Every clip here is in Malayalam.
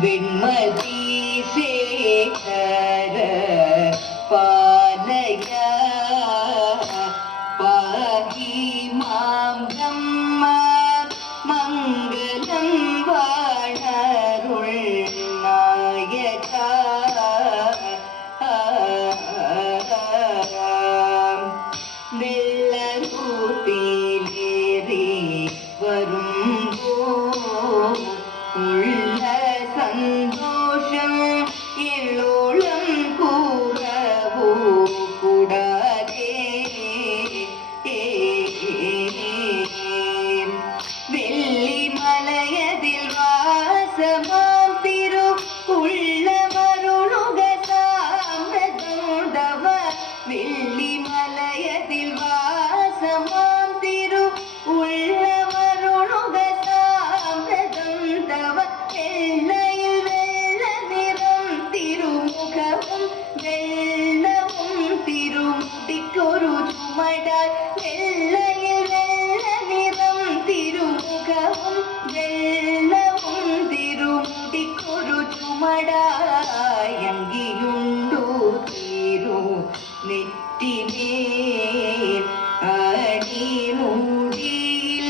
വെൺമതി ശേഖര പാലയ പാഹി മാം ബ്രഹ്മ മംഗളം വാണരുൾ നായക വെള്ളൂത്തിലേറി വരുമ്പോ ഉള്ള സന്തോഷം എള്ളോളം കൂറവൂ കൂടാതെ വെള്ളിമലയതിൽ വാസമാം തിരു ഉള്ളമരുളുക സാമ്രതോടവ വെള്ളിമലയതിൽ വാസമാം തിരു ഉള്ളമരുളുക സാമ്രതോടവ വെള്ളയിൽ വെള്ള നിറം തിരുമുഖവും വെള്ളവും തിരുമുടിക്കൊരു ചുമടാൽ വെള്ളയിൽ വെള്ള നിറം തിരുമുഖവും വെള്ളവും തിരുമുടിക്കൊരു ചുമടായങ്കിയുണ്ടു തിരു നെറ്റിമേൽ അടിമുടിയിൽ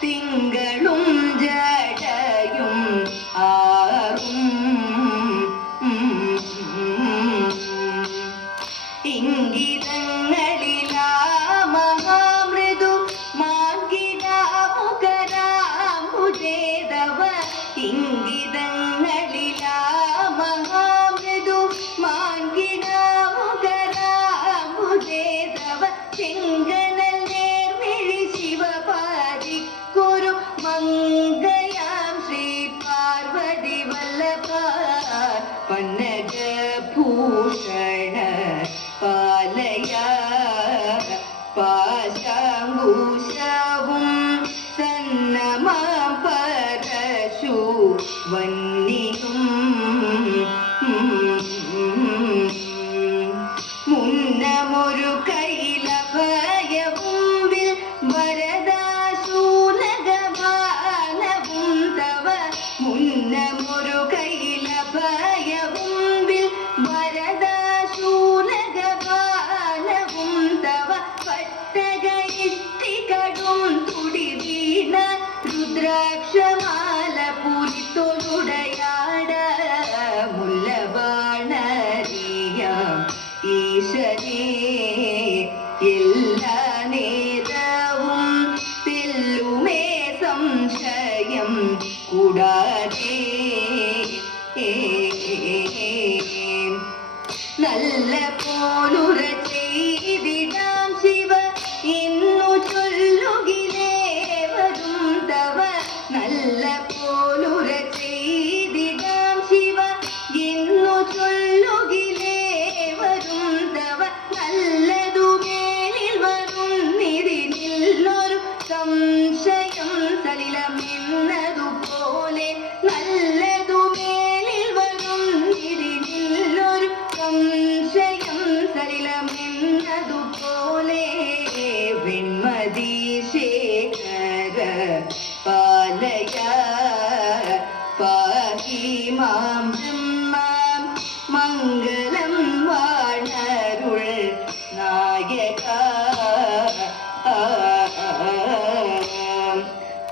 തിങ്കളും ജടയും ആറും ഇംഗിതങ്ങളിലാ മഹാമൃദു മാർഗിടാമുഖരാമുദേതവ ഇംഗിതങ്ങളിലാ മഹാമൃദു മാർഗിടാമുഖരാമുദേതവ ചെങ്കനൽ നേർമിഴി ശിവപാരിക്കൊരു മംഗയാം ശ്രീ പാർവതി വല്ലഭ പന്നഗഭൂഷണ പാലയ പാശാങ്കുശവും സന്നമാം പരശു വന്നിയും മുന്നമൊരു കൈലഭയവുമ്പിൽ വരദാശൂലകമാനവും തവ മുന്നമൊരു കൈലഭയവുമ്പിൽ വരദാശൂലകമാനവും തവ പട്ടകയിഷ്ടികടും തുടി വീണ രുദ്രാക്ഷമാല പൂരിത്തൊടുടയാട മുല്ലവാണറിയാം ഈശ്വരേ എല്ലാ നേരവും തെല്ലുമേ സംശയം കൂടാതെ നല്ല പോലുറ ചെയ്തിടാം ശിവ ഇന്നു ചൊല്ലുകിലേ വരും തവ നല്ല പോലുറ ചെയ്തിടാം ശിവ ഇന്നു ചൊല്ലുകിലേ വരും തവ നല്ലതു മേലിൽ വരുന്നിതിനില്ലൊരു സംശയം സലിലമെന്നതുപോലെ നല്ലതു മേലിൽ വരുന്നിതിനില്ലൊരു സംശയം സലിലമെന്നതുപോലെ വെൺമതി ശേഖര പാലയ പാഹി മാം ബ്രഹ്മ മംഗളം വാണരുൾ നായക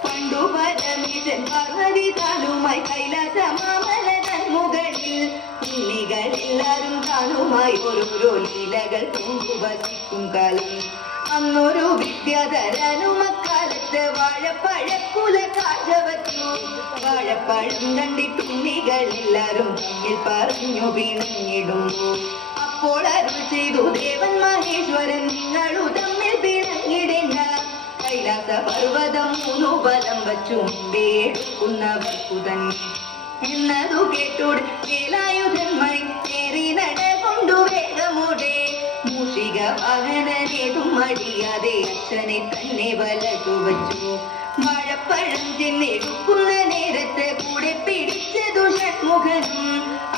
പണ്ടു പരമിതൻ പാർവതി താനുമായി കൈലാസമാമലതൻ മുകളിൽ ഉണ്ണികളെല്ലാരും താനുമായി ഓരോരോ ലീലകൾ വസിക്കും കാലം അന്നൊരു വിദ്യാധരനും അക്കാലത്ത് വാഴപ്പഴക്കുല കാഴ്ചവച്ചു വാഴപ്പഴം കണ്ടിട്ടുണ്ണികളെല്ലാരും തമ്മിൽ പറഞ്ഞു പിണങ്ങിടുന്നു അപ്പോൾ അരുൾ ചെയ്തു ദേവൻ മഹേശ്വരൻ നിങ്ങളു തമ്മിൽ പിണങ്ങിടേണ്ട കൈലാസ പർവ്വതം മൂന്നു ബലം വച്ചു മുമ്പേടുക്കുന്നവർക്കു തന്നെ എന്നതു കേട്ടോട് വേലായുധന്മായി നേറി നടകൊണ്ടു വേഗമോടെ മൂഷിക വാഹനനേതും മടിയാതെ അച്ഛനെ തന്നെ വലതു വച്ചു മഴ വാഴപ്പഴം ചെന്നെടുക്കുന്ന നേരത്ത് കൂടെ പിടിച്ചതു ഷൺമുഖനും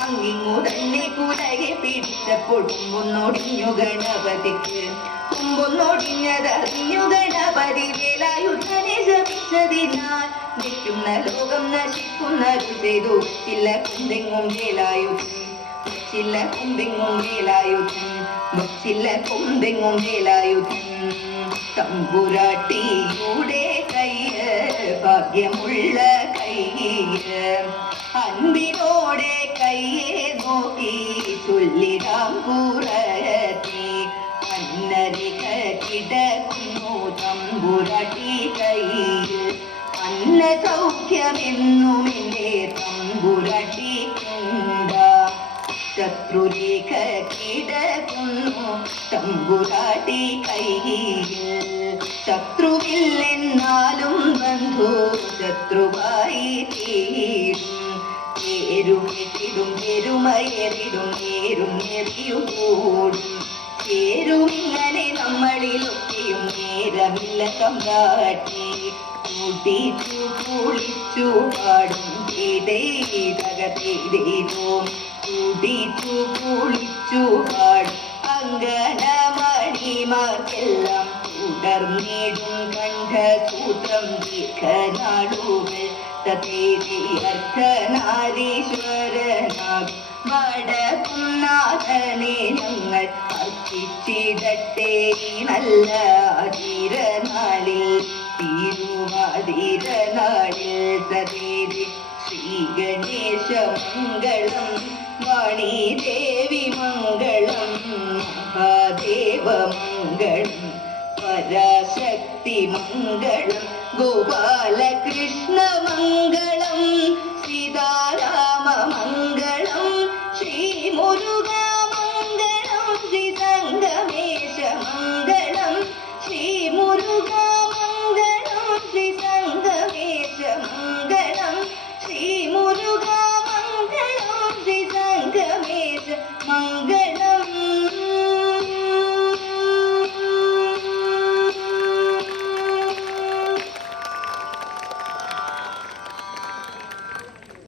അങ്ങിങ്ങു തന്നെ കുലകെ പിടിച്ചപ്പോൾ കുമ്പൊന്നൊടിഞ്ഞു ഗണപതിക്ക് കുമ്പൊന്നൊടിഞ്ഞതറിഞ്ഞു ഗണപതി വേലായുധനെ ശപിച്ചതിനാൽ നിൽക്കുന്ന ലോകം നശിക്കുന്നതു ചെയ്തു ചില്ല കുന്തെങ്ങും വേലായുധൻ ചില്ല കുന്തെങ്ങും വേലായുധൻ ചില്ല കുന്തെങ്ങും വേലായുധൻ തമ്പുരാട്ടിയുടെ കയ്യ് ഭാഗ്യമുള്ള കയ്യ് അൻപിനോടെ കയ്യെ നോക്കി ചൊല്ലിടാം കുറത്തി അന്നരിക കിടക്കുന്നു തമ്പുരാട്ടി കയ്യിൽ അന്ന സൗഖ്യമെന്നും എന്റെ തമ്പുരാട്ടിക്കുണ്ട ശത്രുരേഖ കിടക്കുന്നു തമ്പുരാട്ടി കയ്യിൽ ശത്രുവില്ലെന്നാലും ബന്ധു ശത്രുവായി തീരും ഏരുമെത്തിടും പെരുമയേറിടും ഏറും എറിയും കൂടും ചേരുമിങ്ങനെ നമ്മളിലൊക്കെയും നേരമില്ല തമ്പാട്ടി കൂട്ടിച്ചു കുളിച്ചു പാടും ചെയ്തേതകതേതോ കൂട്ടിച്ചു കുളിച്ചു പാടും അങ്കണമണിമാർക്കെല്ലാം തുടർന്നിടും കണ്ഠസൂത്രം ദീർഘനാളുകൾ അർദ്ധനാരീശ്വരനാകും വടക്കുന്നാഥനെ ഞങ്ങൾ അർപ്പിച്ചിടട്ടെ നല്ല ആതിരനാളിൽ തിരുവാതിരനാളിൽ തതേരി ശ്രീഗണേശ മംഗളം വാണീദേവി മംഗളം മഹാദേവ മംഗളം പരാശക്തി മംഗളം